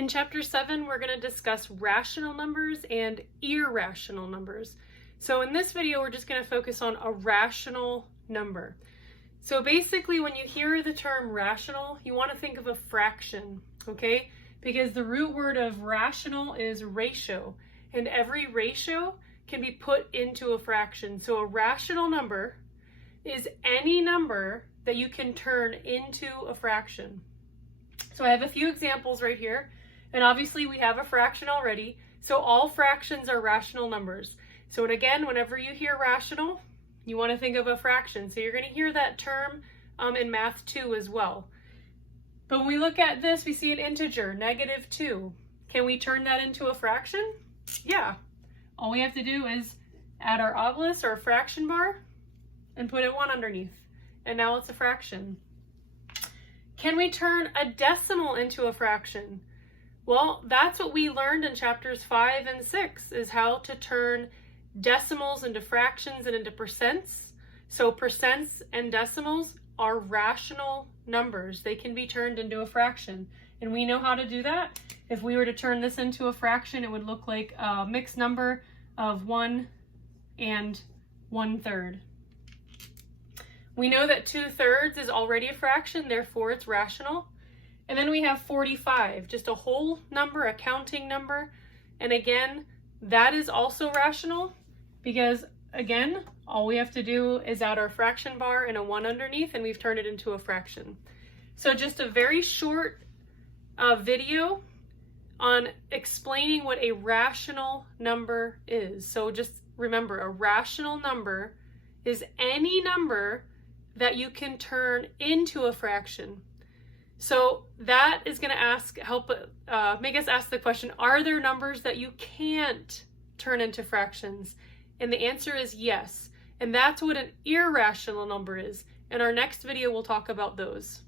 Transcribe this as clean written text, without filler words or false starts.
In chapter 7, we're going to discuss rational numbers and irrational numbers. So in this video, we're just going to focus on a rational number. So basically, when you hear the term rational, you want to think of a fraction, okay? Because the root word of rational is ratio, and every ratio can be put into a fraction. So a rational number is any number that you can turn into a fraction. So I have a few examples right here, and obviously we have a fraction already. So all fractions are rational numbers. So again, whenever you hear rational, you want to think of a fraction. So you're going to hear that term in math too as well. But when we look at this, we see an integer, -2. Can we turn that into a fraction? Yeah. All we have to do is add our obelus or fraction bar and put a 1 underneath. And now it's a fraction. Can we turn a decimal into a fraction? Well, that's what we learned in chapters 5 and 6, is how to turn decimals into fractions and into percents. So percents and decimals are rational numbers. They can be turned into a fraction. And we know how to do that. If we were to turn this into a fraction, it would look like a mixed number of 1 and 1/3. We know that 2/3 is already a fraction, therefore it's rational. And then we have 45, just a whole number, a counting number. And again, that is also rational because, again, all we have to do is add our fraction bar and a 1 underneath, and we've turned it into a fraction. So just a very short video on explaining what a rational number is. So just remember, a rational number is any number that you can turn into a fraction. So that is going to make us ask the question, are there numbers that you can't turn into fractions? And the answer is yes. And that's what an irrational number is. In our next video, we'll talk about those.